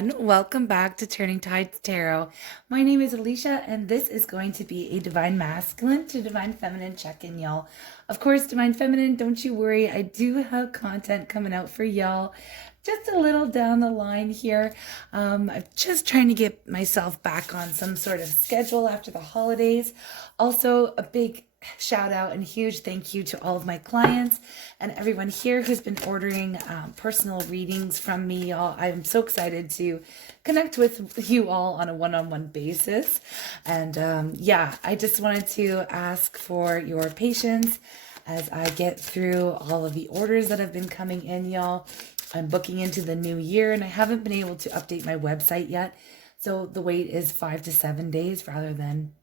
everyone. Welcome back to Turning Tides Tarot. My name is Alishia, and this is going to be a Divine Masculine to Divine Feminine check-in, y'all. Of course, Divine Feminine, don't you worry. I do have content coming out for y'all just a little down the line here. I'm just trying to get myself back on some sort of schedule after the holidays. Also, a big shout out and huge thank you to all of my clients and everyone here who's been ordering personal readings from me, y'all. I'm so excited to connect with you all on a one-on-one basis. And yeah, I just wanted to ask for your patience as I get through all of the orders that have been coming in, y'all. I'm booking into the new year and I haven't been able to update my website yet. So the wait is 5 to 7 days rather than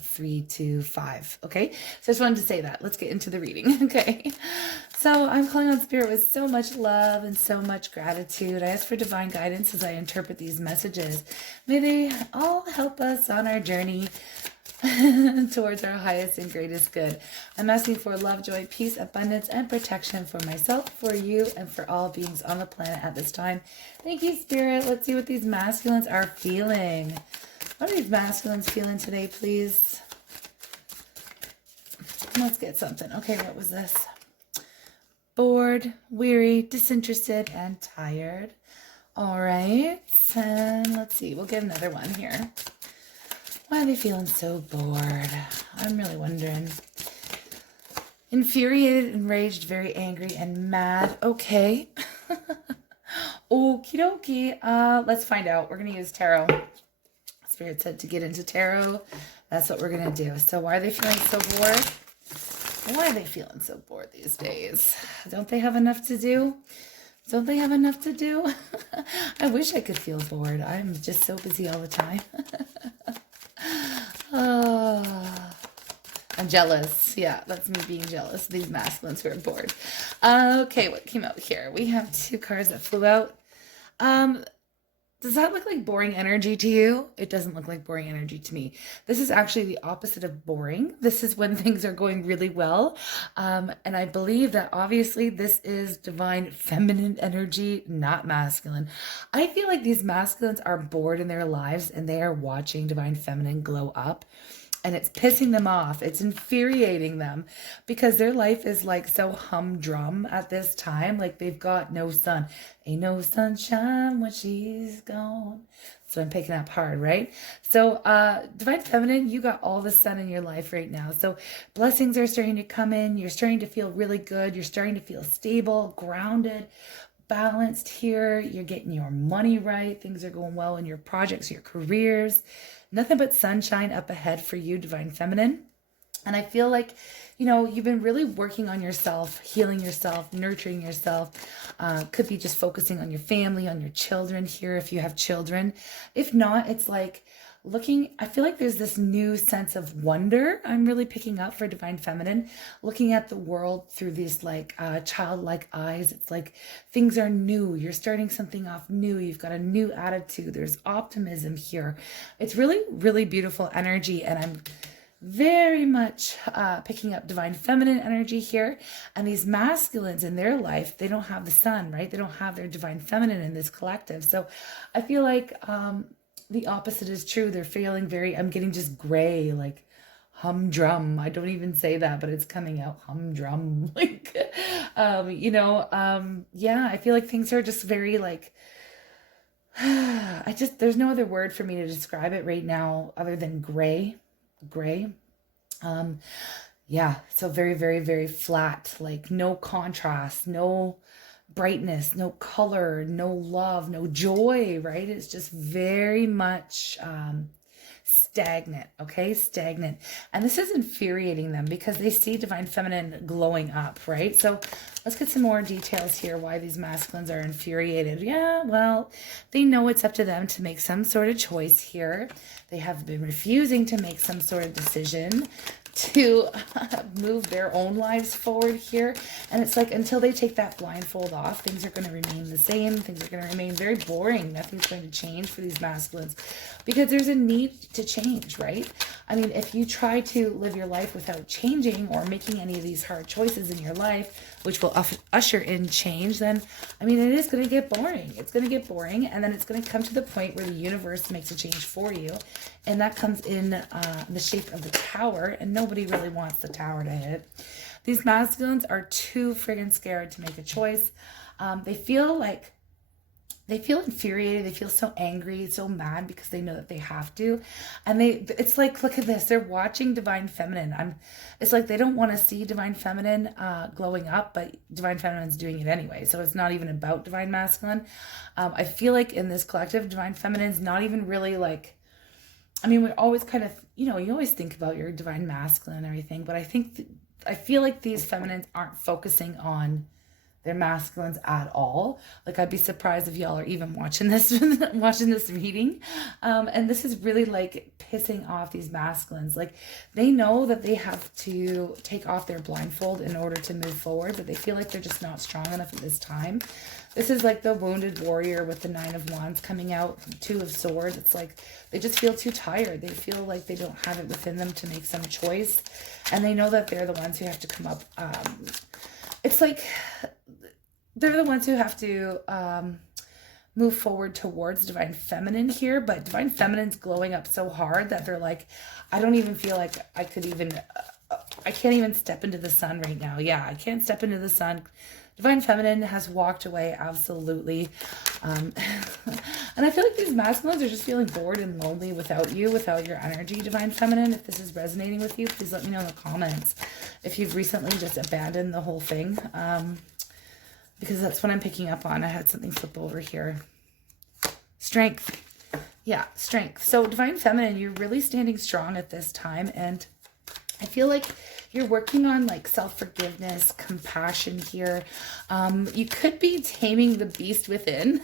3 to 5. Okay, so I just wanted to say that. Let's get into the reading. Okay, so I'm calling on Spirit with so much love and so much gratitude. I ask for divine guidance as I interpret these messages. May they all help us on our journey towards our highest and greatest good. I'm asking for love, joy, peace, abundance, and protection for myself, for you, and for all beings on the planet at this time. Thank you, Spirit. Let's see what these masculines are feeling. What are these masculines feeling today, please? Let's get something. Okay, what was this? Bored, weary, disinterested, and tired. All right, and let's see. We'll get another one here. Why are they feeling so bored? I'm really wondering. Infuriated, enraged, very angry, and mad. Okay. Okie dokie. Let's find out. We're going to use tarot. Spirit said to get into tarot. That's what we're going to do. So why are they feeling so bored? Why are they feeling so bored these days? Don't they have enough to do? Don't they have enough to do? I wish I could feel bored. I'm just so busy all the time. Oh, I'm jealous. Yeah, that's me being jealous. These masculines who are bored. Okay, what came out here? We have 2 cards that flew out. Does that look like boring energy to you? It doesn't look like boring energy to me. This is actually the opposite of boring. This is when things are going really well. And I believe that obviously this is divine feminine energy, not masculine. I feel like these masculines are bored in their lives and they are watching divine feminine glow up. And it's pissing them off. It's infuriating them because their life is like so humdrum at this time. Like they've got no sun. Ain't no sunshine when she's gone. So I'm picking up hard, right? So divine feminine, you got all the sun in your life right now. So blessings are starting to come in. You're starting to feel really good. You're starting to feel stable, grounded, balanced here. You're getting your money right. Things are going well in your projects, your careers. Nothing but sunshine up ahead for you, divine feminine. And I feel like, you know, you've been really working on yourself, healing yourself, nurturing yourself. Could be just focusing on your family, on your children here if you have children. If not, it's like I feel like there's this new sense of wonder I'm really picking up for divine feminine, looking at the world through these like childlike eyes. It's like things are new. You're starting something off new. You've got a new attitude. There's optimism here. It's really, really beautiful energy. And I'm very much picking up divine feminine energy here. And these masculines in their life, they don't have the sun, right? They don't have their divine feminine in this collective. So I feel like the opposite is true. They're feeling I'm getting just gray, like humdrum. I don't even say that, but it's coming out humdrum. Like, yeah, I feel like things are just very like, there's no other word for me to describe it right now other than gray. Yeah, so very, very, very flat, like no contrast, no brightness, no color, no love, no joy, right? It's just very much stagnant, okay? Stagnant. And this is infuriating them because they see divine feminine glowing up, right? So let's get some more details here why these masculines are infuriated. Yeah, well, they know it's up to them to make some sort of choice here. They have been refusing to make some sort of decision to move their own lives forward here. And it's like until they take that blindfold off, things are going to remain the same. Things are going to remain very boring. Nothing's going to change for these masculines because there's a need to change, right? I mean, if you try to live your life without changing or making any of these hard choices in your life, which will usher in change, then, I mean, it is going to get boring. It's going to get boring, and then it's going to come to the point where the universe makes a change for you, and that comes in the shape of the Tower, and nobody really wants the Tower to hit. These masculines are too friggin' scared to make a choice. They feel infuriated. They feel so angry, so mad because they know that they have to. And it's like, look at this. They're watching Divine Feminine. It's like they don't want to see Divine Feminine glowing up, but Divine Feminine's doing it anyway. So it's not even about Divine Masculine. I feel like in this collective, Divine Feminine's not even really like, I mean, we always kind of, you always think about your Divine Masculine and everything, but I feel like these feminines aren't focusing on their masculines at all. Like, I'd be surprised if y'all are even watching this reading. And this is really like pissing off these masculines. Like, they know that they have to take off their blindfold in order to move forward, but they feel like they're just not strong enough at this time. This is like the wounded warrior with the 9 of Wands coming out, 2 of Swords. It's like they just feel too tired. They feel like they don't have it within them to make some choice. And they know that they're the ones who have to come up. It's like they're the ones who have to move forward towards Divine Feminine here, but Divine Feminine's glowing up so hard that they're like, I don't even feel like I could even, I can't even step into the sun right now. Yeah, I can't step into the sun. Divine Feminine has walked away, absolutely. And I feel like these masculines are just feeling bored and lonely without you, without your energy, Divine Feminine. If this is resonating with you, please let me know in the comments if you've recently just abandoned the whole thing. Because that's what I'm picking up on. I had something flip over here. Strength. Yeah, strength. So Divine Feminine, you're really standing strong at this time, and I feel like you're working on like self-forgiveness, compassion here. You could be taming the beast within.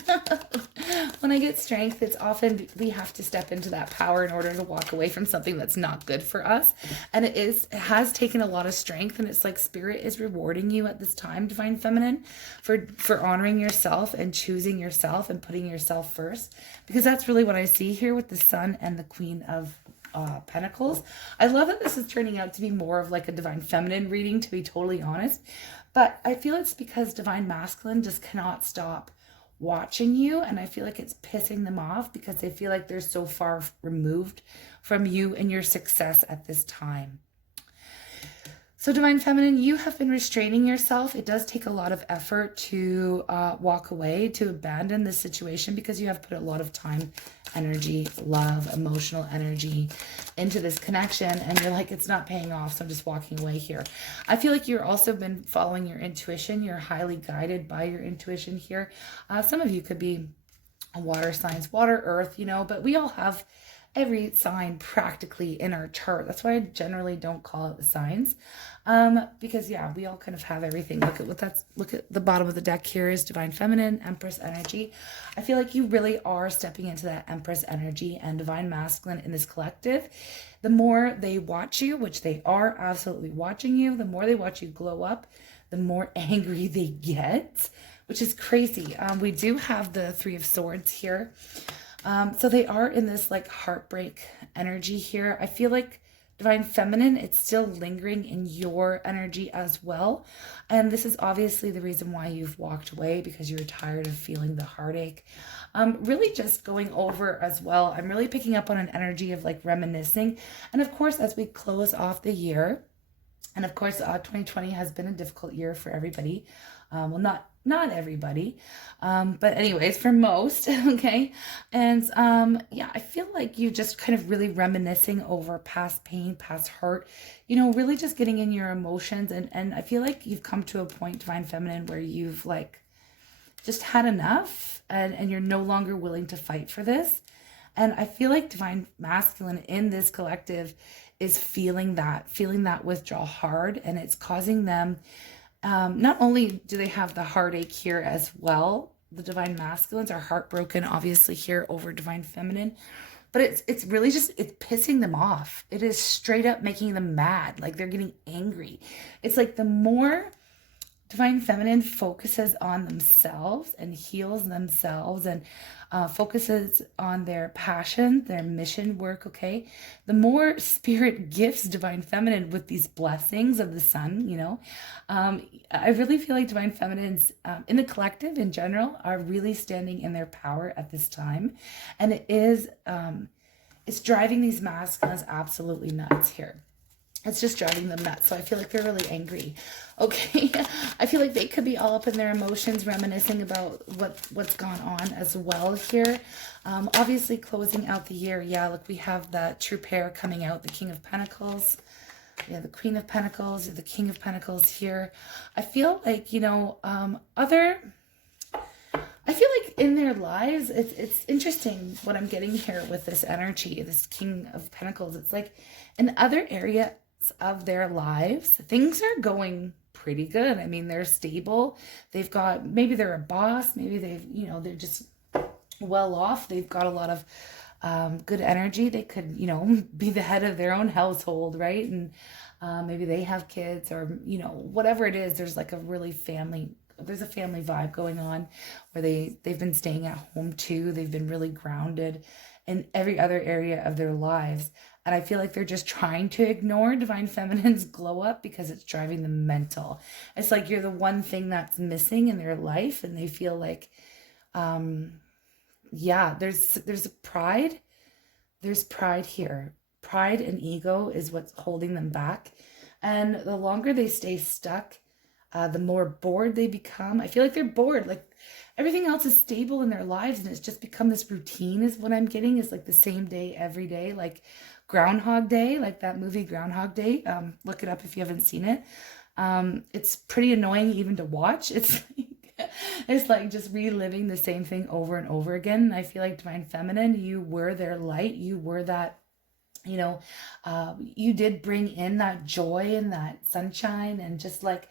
When I get strength, it's often we have to step into that power in order to walk away from something that's not good for us. And it has taken a lot of strength, and it's like Spirit is rewarding you at this time, Divine Feminine, for honoring yourself and choosing yourself and putting yourself first. Because that's really what I see here with the Sun and the Queen of Pentacles. I love that this is turning out to be more of like a Divine Feminine reading, to be totally honest, but I feel it's because Divine Masculine just cannot stop watching you, and I feel like it's pissing them off because they feel like they're so far removed from you and your success at this time. So Divine Feminine, you have been restraining yourself. It does take a lot of effort to walk away, to abandon this situation, because you have put a lot of time, energy, love, emotional energy into this connection, and you're like, it's not paying off, so I'm just walking away here. I feel like you're also been following your intuition. You're highly guided by your intuition here. Some of you could be water signs, water, earth, but we all have every sign practically in our chart. That's why I generally don't call it the signs, because yeah, we all kind of have everything. Look at the bottom of the deck here is Divine Feminine, Empress energy. I feel like you really are stepping into that Empress energy and Divine Masculine in this collective. The more they watch you, which they are absolutely watching you, the more they watch you glow up, the more angry they get, which is crazy. We do have the 3 of Swords here. So they are in this like heartbreak energy here. I feel like Divine Feminine, it's still lingering in your energy as well. And this is obviously the reason why you've walked away, because you're tired of feeling the heartache. Really just going over as well, I'm really picking up on an energy of like reminiscing. And of course, as we close off the year, and of course, 2020 has been a difficult year for everybody. Well, not everybody, but anyways, for most, okay? And yeah, I feel like you just kind of really reminiscing over past pain, past hurt, really just getting in your emotions. And I feel like you've come to a point, Divine Feminine, where you've like just had enough, and you're no longer willing to fight for this. And I feel like Divine Masculine in this collective is feeling that withdrawal hard, and it's causing them, not only do they have the heartache here as well, the Divine Masculines are heartbroken obviously here over Divine Feminine, but it's really just, it's pissing them off. It is straight up making them mad. Like, they're getting angry. It's like the more Divine Feminine focuses on themselves and heals themselves and focuses on their passion, their mission work, okay? The more Spirit gifts Divine Feminine with these blessings of the sun, you know, I really feel like Divine Feminines in the collective in general are really standing in their power at this time. And it is, it's driving these masculines absolutely nuts here. It's just driving them nuts. So I feel like they're really angry. Okay. I feel like they could be all up in their emotions, reminiscing about what's gone on as well here. Obviously closing out the year. Yeah, look, we have the true pair coming out, the King of Pentacles. Yeah, the Queen of Pentacles, or the King of Pentacles here. I feel like, you know, I feel like in their lives, it's interesting what I'm getting here with this energy, this King of Pentacles. It's like in other areas of their lives, things are going pretty good. I mean, they're stable. They've got, maybe they're a boss. Maybe they've, you know, they're just well off. They've got a lot of good energy. They could, you know, be the head of their own household, right? And maybe they have kids, or, you know, whatever it is, there's like a really there's a family vibe going on where they've been staying at home too. They've been really grounded in every other area of their lives. And I feel like they're just trying to ignore Divine Feminine's glow up because it's driving them mental. It's like you're the one thing that's missing in their life, and they feel like, yeah, there's pride. There's pride here. Pride and ego is what's holding them back. And the longer they stay stuck, the more bored they become. I feel like they're bored. Like everything else is stable in their lives, and it's just become this routine is what I'm getting. Is like the same day every day, like Groundhog Day, like that movie Groundhog Day. Look it up if you haven't seen it. It's pretty annoying even to watch. It's like just reliving the same thing over and over again. And I feel like Divine Feminine, you were their light. You were that, you know, you did bring in that joy and that sunshine and just like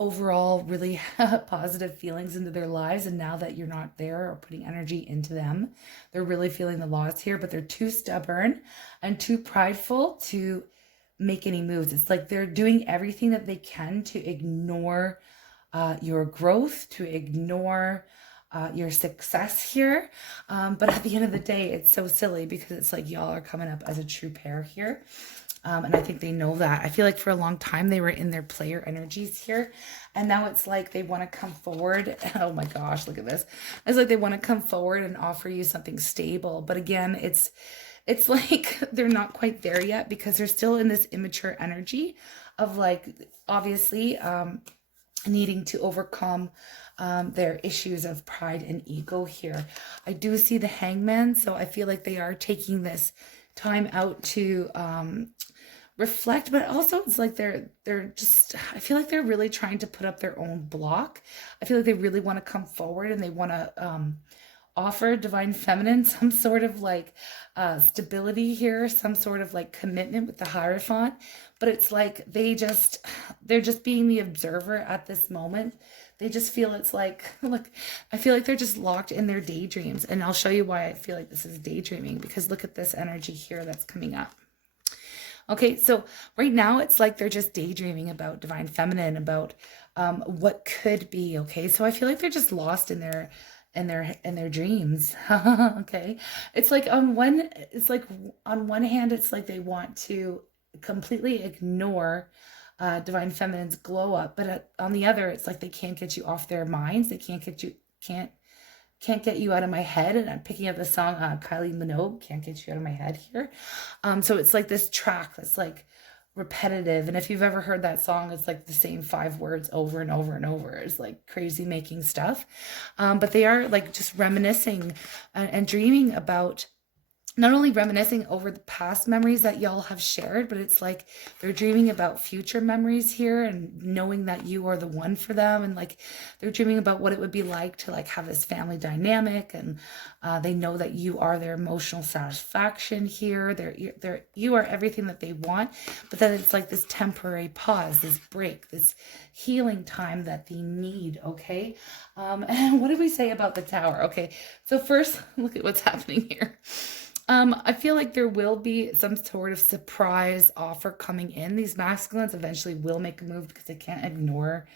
overall really positive feelings into their lives. And now that you're not there or putting energy into them, they're really feeling the loss here, but they're too stubborn and too prideful to make any moves. It's like they're doing everything that they can to ignore your growth, to ignore your success here. But at the end of the day, it's so silly because it's like y'all are coming up as a true pair here. And I think they know that. I feel like for a long time they were in their player energies here. And now it's like they want to come forward. Oh my gosh, look at this. It's like they want to come forward and offer you something stable. But again, it's like they're not quite there yet because they're still in this immature energy of like, obviously, needing to overcome their issues of pride and ego here. I do see the Hangman, so I feel like they are taking this time out to reflect, but also it's like they're just, I feel like they're really trying to put up their own block. I feel like they really want to come forward and they want to offer Divine Feminine some sort of like stability here, some sort of like commitment with the Hierophant, but it's like they're just being the observer at this moment. They just feel it's like, look, I feel like they're just locked in their daydreams. And I'll show you why I feel like this is daydreaming, because look at this energy here that's coming up. Okay, so right now it's like they're just daydreaming about Divine Feminine, about what could be. Okay, so I feel like they're just lost in their dreams. Okay, it's like on one hand it's like they want to completely ignore Divine Feminine's glow up, but on the other it's like they can't get you off their minds. They can't get you out of my head. And I'm picking up the song Kylie Minogue, Can't Get You Out of My Head here. So it's like this track that's like repetitive, and if you've ever heard that song, it's like the same 5 words over and over and over. It's like crazy making stuff, but they are like just reminiscing and dreaming about, not only reminiscing over the past memories that y'all have shared, but it's like they're dreaming about future memories here and knowing that you are the one for them. And like they're dreaming about what it would be like to like have this family dynamic, and they know that you are their emotional satisfaction here. You are everything that they want, but then it's like this temporary pause, this break, this healing time that they need. Okay, and what did we say about the Tower? Okay, so first look at what's happening here. I feel like there will be some sort of surprise offer coming in. These masculines eventually will make a move because they can't ignore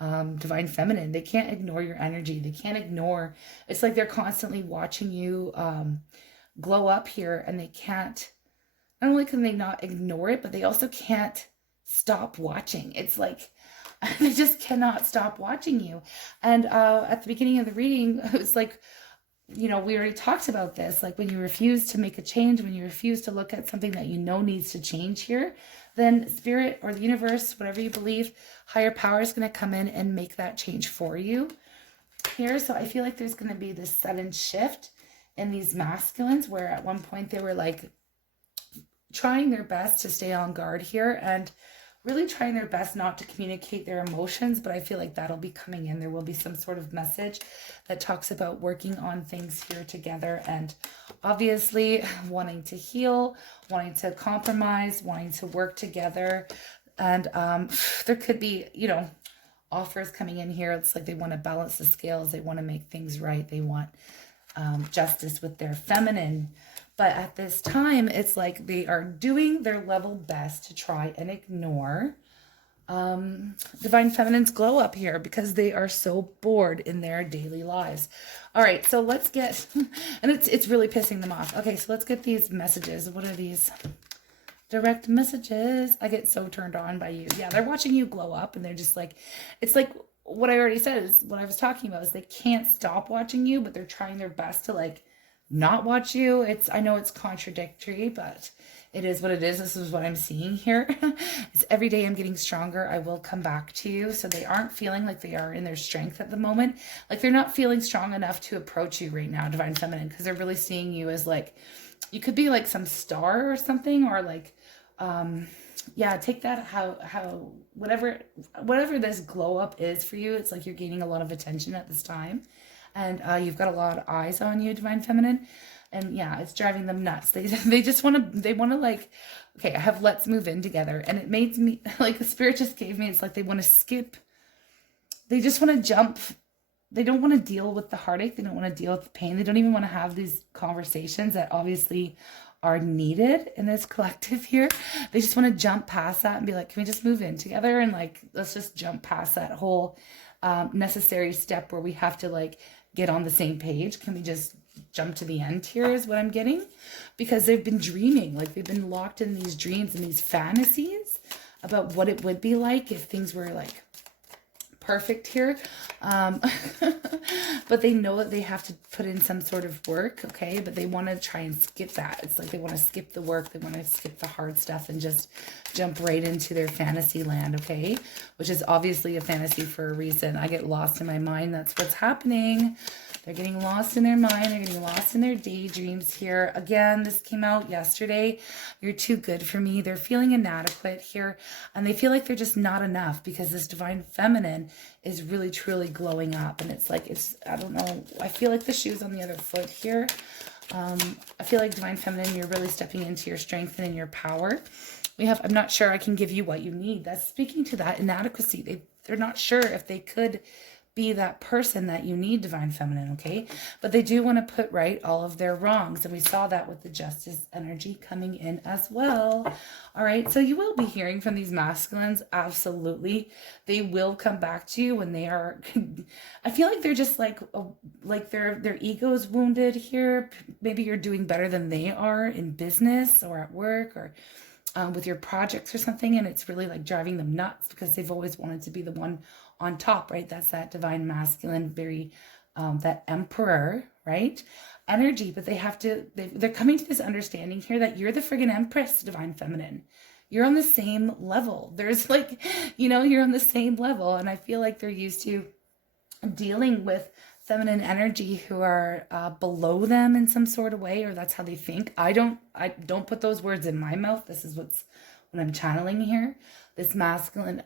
divine feminine. They can't ignore your energy. They can't ignore, it's like they're constantly watching you glow up here, and they can't, not only can they not ignore it, but they also can't stop watching. It's like they just cannot stop watching you. And at the beginning of the reading, it was like, you know, we already talked about this, like when you refuse to make a change, when you refuse to look at something that you know needs to change here, then spirit or the universe, whatever you believe, higher power is going to come in and make that change for you here. So I feel like there's going to be this sudden shift in these masculines, where at one point they were like trying their best to stay on guard here and really trying their best not to communicate their emotions, but I feel like that'll be coming in. There will be some sort of message that talks about working on things here together, and obviously wanting to heal, wanting to compromise, wanting to work together. And there could be, you know, offers coming in here. It's like they want to balance the scales. They want to make things right. They want justice with their feminine. But at this time, it's like they are doing their level best to try and ignore divine feminine's glow up here, because they are so bored in their daily lives. All right, so let's get, and it's really pissing them off. Okay, so let's get these messages. What are these? Direct messages. I get so turned on by you. Yeah, they're watching you glow up, and they're just like, it's like what I already said is what I was talking about, is they can't stop watching you, but they're trying their best to like not watch you. I know it's contradictory, but it is what it is. This is what I'm seeing here. It's every day I'm getting stronger. I will come back to you. So they aren't feeling like they are in their strength at the moment. Like they're not feeling strong enough to approach you right now, divine feminine, because they're really seeing you as like, you could be like some star or something, or like, yeah, take that how whatever this glow up is for you. It's like you're gaining a lot of attention at this time. And you've got a lot of eyes on you, divine feminine. And yeah, it's driving them nuts. They just want to, like, okay, I have let's move in together. And it made me, like the spirit just gave me, it's like they want to skip. They just want to jump. They don't want to deal with the heartache. They don't want to deal with the pain. They don't even want to have these conversations that obviously are needed in this collective here. They just want to jump past that and be like, can we just move in together? And like, let's just jump past that whole necessary step where we have to like get on the same page. Can we just jump to the end here, is what I'm getting? Because they've been dreaming, like they've been locked in these dreams and these fantasies about what it would be like if things were like perfect here. But they know that they have to put in some sort of work, okay? But they want to try and skip that. It's like they want to skip the work. They want to skip the hard stuff and just jump right into their fantasy land, okay? Which is obviously a fantasy for a reason. I get lost in my mind. That's what's happening. They're getting lost in their mind. They're getting lost in their daydreams here. Again, this came out yesterday. You're too good for me. They're feeling inadequate here. And they feel like they're just not enough, because this divine feminine is really, truly glowing up. And it's like, I don't know. I feel like the shoe's on the other foot here. I feel like divine feminine, you're really stepping into your strength and in your power. I'm not sure I can give you what you need. That's speaking to that inadequacy. They're not sure if they could be that person that you need, divine feminine, okay? But they do want to put right all of their wrongs, and we saw that with the justice energy coming in as well. All right, so you will be hearing from these masculines, absolutely. They will come back to you when they are, I feel like they're just like their ego is wounded here. Maybe you're doing better than they are in business or at work or with your projects or something, and it's really like driving them nuts because they've always wanted to be the one on top, right? That's that divine masculine, very that emperor, right? Energy. But they're coming to this understanding here that you're the friggin' empress, divine feminine. You're on the same level. There's like, you're on the same level. And I feel like they're used to dealing with feminine energy who are below them in some sort of way, or that's how they think. I don't put those words in my mouth. This is what I'm channeling here. This masculine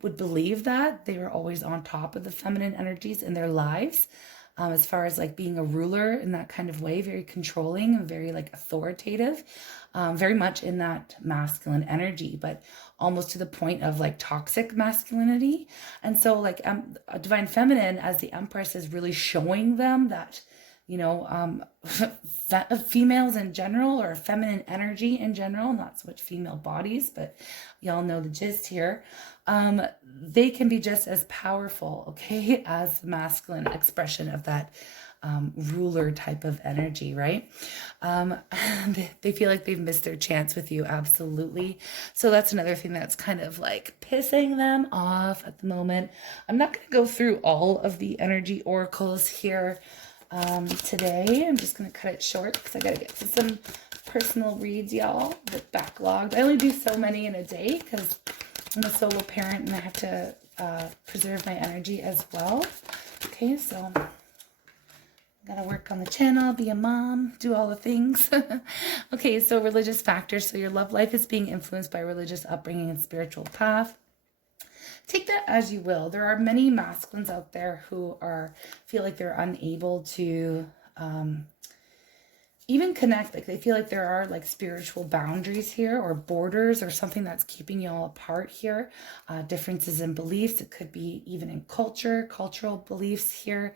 would believe that they were always on top of the feminine energies in their lives, as far as like being a ruler in that kind of way, very controlling and very like authoritative, very much in that masculine energy, but almost to the point of like toxic masculinity. And so like a divine feminine as the empress is really showing them that you know, females in general, or feminine energy in general, not so much female bodies, but y'all know the gist here. They can be just as powerful, okay, as the masculine expression of that ruler type of energy, right? They feel like they've missed their chance with you, absolutely. So that's another thing that's kind of like pissing them off at the moment. I'm not going to go through all of the energy oracles here today. I'm just going to cut it short because I got to get to some personal reads, y'all. The backlogged. I only do so many in a day because I'm a solo parent and I have to preserve my energy as well. Okay, so gotta work on the channel, be a mom, do all the things. Okay, so religious factors. So your love life is being influenced by religious upbringing and spiritual path. Take that as you will. There are many masculines out there who feel like they're unable to even connect. Like they feel like there are like spiritual boundaries here, or borders, or something that's keeping you all apart here. Differences in beliefs. It could be even in cultural beliefs here,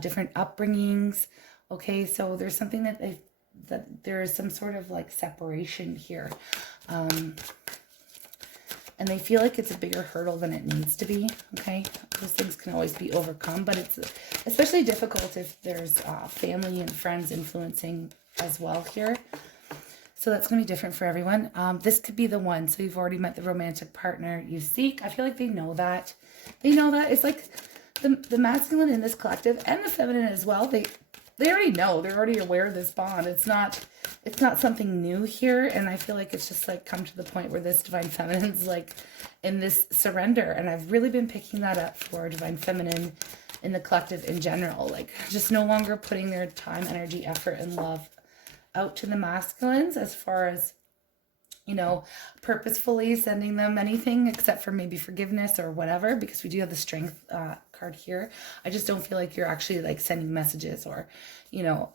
different upbringings. Okay, so there's something that there is some sort of like separation here. And they feel like it's a bigger hurdle than it needs to be, okay? Those things can always be overcome, but it's especially difficult if there's family and friends influencing as well here. So that's going to be different for everyone. This could be the one. So you've already met the romantic partner you seek. I feel like they know that. They know that. It's like the masculine in this collective, and the feminine as well. They already know. They're already aware of this bond. It's not something new here, and I feel like it's just like come to the point where this divine feminine's like in this surrender, and I've really been picking that up for divine feminine in the collective in general, like just no longer putting their time, energy, effort, and love out to the masculines as far as, you know, purposefully sending them anything except for maybe forgiveness or whatever, because we do have the strength card here. I just don't feel like you're actually like sending messages or, you know,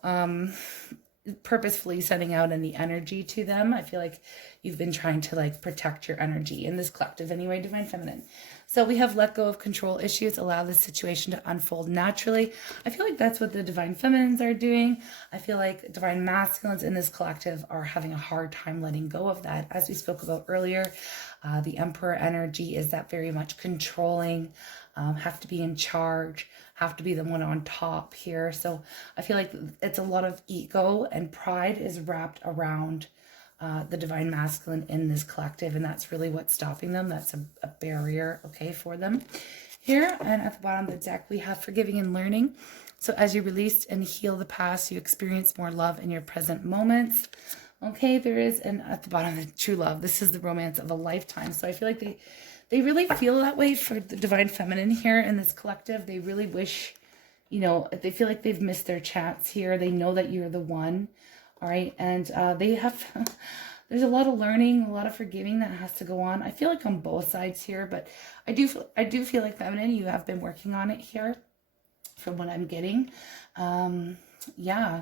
purposefully sending out any energy to them. I feel like you've been trying to like protect your energy in this collective anyway, divine feminine. So we have let go of control issues, allow the situation to unfold naturally. I feel like that's what the divine feminines are doing. I feel like divine masculines in this collective are having a hard time letting go of that. As we spoke about earlier, the emperor energy is that very much controlling, have to be in charge, have to be the one on top here. So I feel like it's a lot of ego and pride is wrapped around the divine masculine in this collective, and that's really what's stopping them. That's a barrier, okay, for them here. And at the bottom of the deck we have forgiving and learning. So as you release and heal the past, you experience more love in your present moments. Okay, there is, and at the bottom, the true love. This is the romance of a lifetime. So I feel like they really feel that way for the divine feminine here in this collective. They really wish, you know, they feel like they've missed their chance here. They know that you're the one. All right, and they have, there's a lot of learning, a lot of forgiving that has to go on. I feel like on both sides here, but I do feel like feminine, you have been working on it here from what I'm getting. Yeah,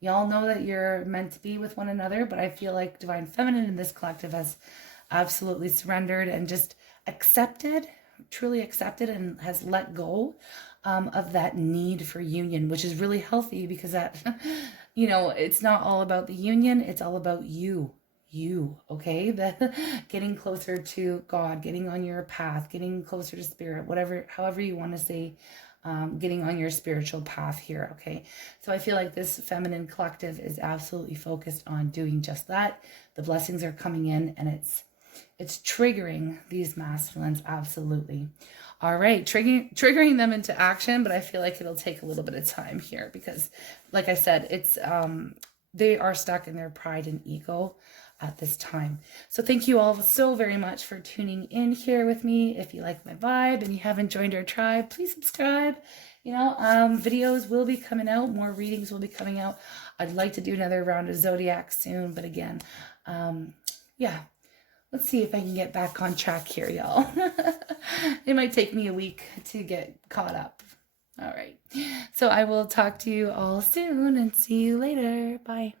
y'all know that you're meant to be with one another, but I feel like divine feminine in this collective has absolutely surrendered and just accepted, truly accepted, and has let go of that need for union, which is really healthy, because that, you know, it's not all about the union, it's all about you, okay? The getting closer to God, getting on your path, getting closer to spirit, whatever, however you want to say, getting on your spiritual path here, okay? So I feel like this feminine collective is absolutely focused on doing just that. The blessings are coming in, and it's triggering these masculines, absolutely. All right, triggering them into action, but I feel like it'll take a little bit of time here because, like I said, it's they are stuck in their pride and ego at this time. So thank you all so very much for tuning in here with me. If you like my vibe and you haven't joined our tribe, please subscribe. You know, videos will be coming out, more readings will be coming out. I'd like to do another round of Zodiac soon, but again, yeah. Let's see if I can get back on track here, y'all. It might take me a week to get caught up. All right. So I will talk to you all soon and see you later. Bye.